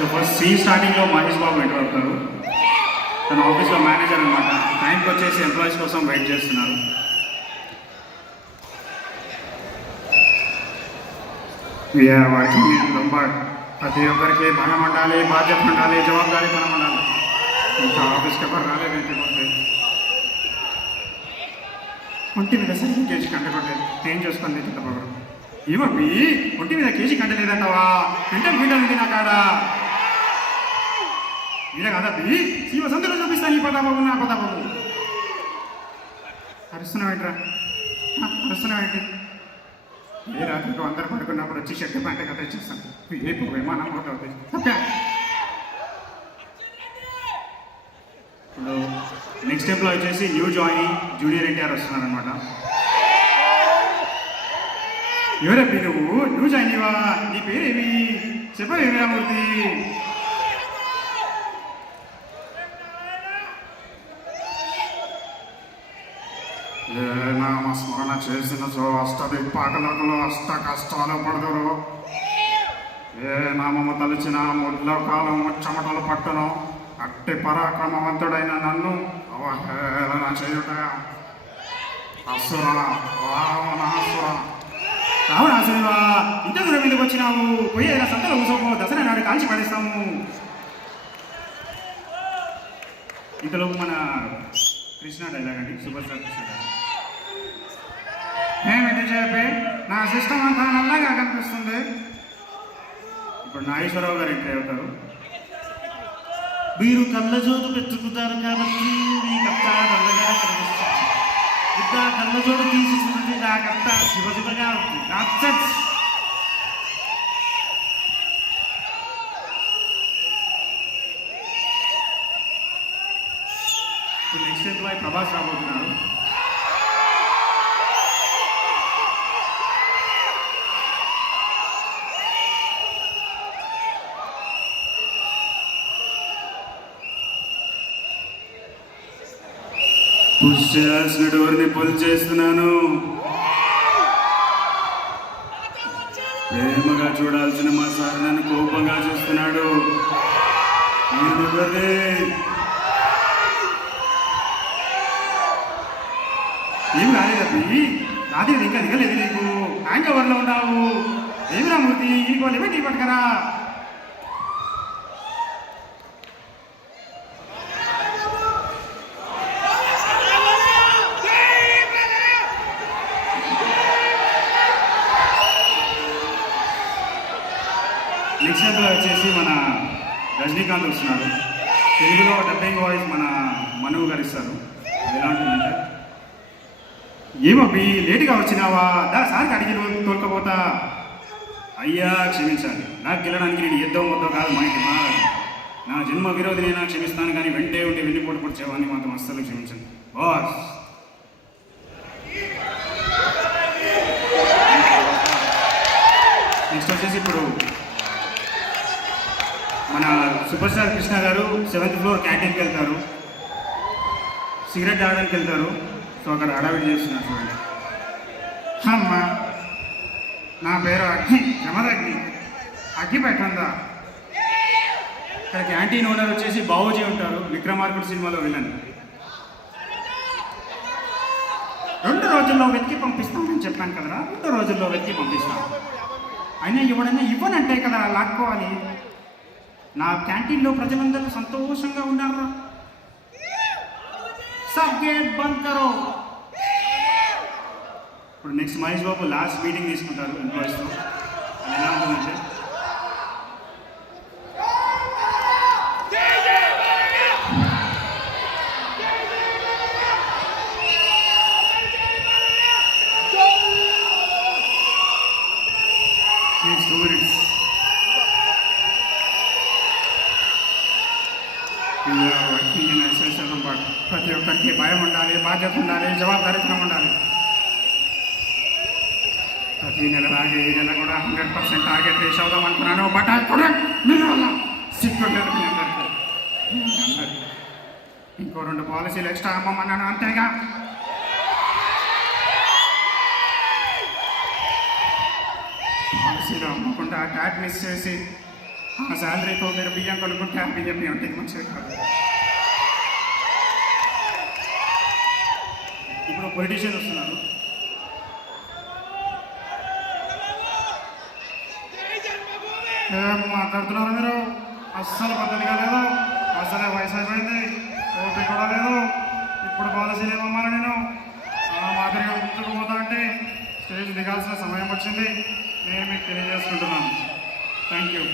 So first scene స్టార్టింగ్లో Mahesh Babu enter అవుతారు. తన ఆఫీస్లో మేనేజర్ అనమాట. టైంకి వచ్చేసి ఎంప్లాయీస్ కోసం వెయిట్ చేస్తున్నారు. వాడికి నంబర్ ప్రతి ఒక్కరికి భయం ఉండాలి, బాధ్యత ఉండాలి, జవాబుదారీతనం ఉండాలి. ఇంకా ఆఫీస్కి ఎవరు రాలేదంటే ఒంటి మీద సరిగ్గా కేజీ కంట కొట్టలేదు. ఏం చేసుకుంది చిత్తపగరు ఇవ్వబి ఒంటి మీద కేజీ కంట లేదంటావా? వెంటనే వీటలు ఉంది నా కాడ ఇలా కదా బి శివ సంతలో చూపిస్తాను. ఈ పదాబాబు నా పదాబాబు అరుస్తున్నావేంట్రా? అరుస్తున్నావేంటి? ఏ రాత్రికి అందరూ పడుకున్నప్పుడు వచ్చి షర్ట్ ప్యాంట్ కథ ఇచ్చేస్తాను. ఏ విమానం అవుతుంది. ఇప్పుడు నెక్స్ట్ స్టెప్లో వచ్చేసి న్యూ జాయినింగ్ జూనియర్ ఎన్టీఆర్ వస్తున్నారు అనమాట. ఎవరబ్బి నువ్వు? న్యూ జాయిన్ ఇవా? నీ పేరేమి చెప్పవేమి రామూర్తి? ఏ నామస్మరణ చేసిన సో అష్టదిక్పాటలకు అష్ట కష్టాలు పడదురు. ఏ నామము తలిచిన ముడ్ల కాలం చెమటలు పట్టును. అట్టి పరాక్రమవంతుడైన నన్ను అవహేళన చేయుట అసుర రావణాసుర. రావణాసురువా, ఇంత దూరం ఎందుకు వచ్చినావు? పోయేదా సంతలో కూసోపో, దసరా నాడు కాల్చి పడేస్తాము. ఇంతలో మన కృష్ణ డైలాగ్ అండి, సూపర్ స్టార్ కృష్ణ డైలాగ్. ఏమిటి చెప్పి నా సిస్టమ్ అంతా నల్లగా కనిపిస్తుంది. ఇప్పుడు నాగేశ్వరరావు గారు ఎంట్రీ అవుతారు. మీరు కళ్ళజోడు పెట్టుకుంటారు కాబట్టి మీకంతా నల్లగా కనిపిస్తుంది. ఇంకా కళ్ళజోడు తీసి చూడండి, నాకంతా శివశివగా ఉంది. ఇప్పుడు నెక్స్ట్ ఎంప్లాయ్ ప్రభాస్ రాబోతున్నారు. పుష్ చేయాల్సిన డోర్ని పుల్ చేస్తున్నాను. ప్రేమగా చూడాల్సిన మా సార్ నన్ను కోపంగా చూస్తున్నాడు. ఏం రాలేదబ్బి? రాదే ఇంకా దిగలేదు నీకు. హ్యాంగ్ ఓవర్లో ఉన్నావు. ఏమి రామూర్తి, ఇంకో లిమిట్ పట్టుకరా. నెక్స్ట్ టైంలో వచ్చేసి మన రజనీకాంత్ వస్తున్నారు. తెలుగులో డబ్బింగ్ వాయిస్ మన మనువు గారు ఇస్తారు. ఎలా ఉంటుందంటే, ఏమబ్బి లేటుగా వచ్చినావా? దా సార్కి అడిగి తోలుకపోతా. అయ్యా క్షమించాలి, నాకు గెలడానికి నేను ఎద్దో మొద్దో కాదు, మా ఇంటి మారాలి. నా జన్మ విరోధినైనా క్షమిస్తాను, కానీ వెంటే ఉంటే వెన్నుపోటు పొడిచేవాడిని మాత్రం అస్సలు క్షమించండి బాస్. నెక్స్ట్ వచ్చేసి ఇప్పుడు మన సూపర్ స్టార్ కృష్ణ గారు 7th ఫ్లోర్ క్యాంటీన్కి వెళ్తారు. సిగరెట్ తాగడానికి వెళ్తారు. సో అక్కడ హడావిడి చేస్తున్నారు చూడండి. అమ్మ, నా పేరు అగ్ని, జమదగ్ని, అగ్గి పెట్టందా. ఇక్కడ క్యాంటీన్ ఓనర్ వచ్చేసి బావూజీ ఉంటారు. విక్రమార్కుడు సినిమాలో విలన్. 2 రోజుల్లో వెతికి పంపిస్తామని చెప్పాను కదరా, 2 రోజుల్లో వెతికి పంపిస్తాను. అయినా ఎవడైనా ఇవ్వనంటే కదా లాక్కోవాలి. నా క్యాంటీన్లో ప్రజలందరూ సంతోషంగా ఉన్నారు. సబ్గేట్ బంద్ కరో. ఇప్పుడు next Mahesh Babu last meeting తీసుకుంటారు ఎంప్లాయీస్తో. అది ఎలా ఉంటుందంటే, ప్రతి ఒక్కరికి భయం ఉండాలి, బాధ్యత ఉండాలి, జవాబుదారీతనం ఉండాలి. ప్రతి నెల లాగే ఈ నెల కూడా 100% టార్గెట్ రీచ్ అవుదాం అనుకున్నాను. బట్ మీరు వల్ల సిగ్గుండదు మీ అందరికీ. ఇంకో 2 పాలసీలు ఎక్స్ట్రా అమ్మమన్నాను, అంతేగా. పాలసీలో అమ్మకుండా ట్యాట్ మిస్ చేసి ఆ శాలరీతో మీరు బియ్యం కొనుక్కుంటే ఆ బియ్యం మీ ఒంటికి మంచిది కాదు. ఇప్పుడు పొలిటీషియన్ వస్తున్నారు. ఏం మాట్లాడుతున్నారు మీరు? అస్సలు పద్ధతిగా లేదు, అసలే వయసు అయిపోయింది, ఓపిక కూడా లేదు. ఇప్పుడు పాలసీలు ఏమమ్మాలి నేను? ఆ మాదిరిగా ముందుకు పోతా అంటే స్టేజ్ దిగాల్సిన సమయం వచ్చింది. నేను మీకు తెలియజేసుకుంటున్నాను. Thank you.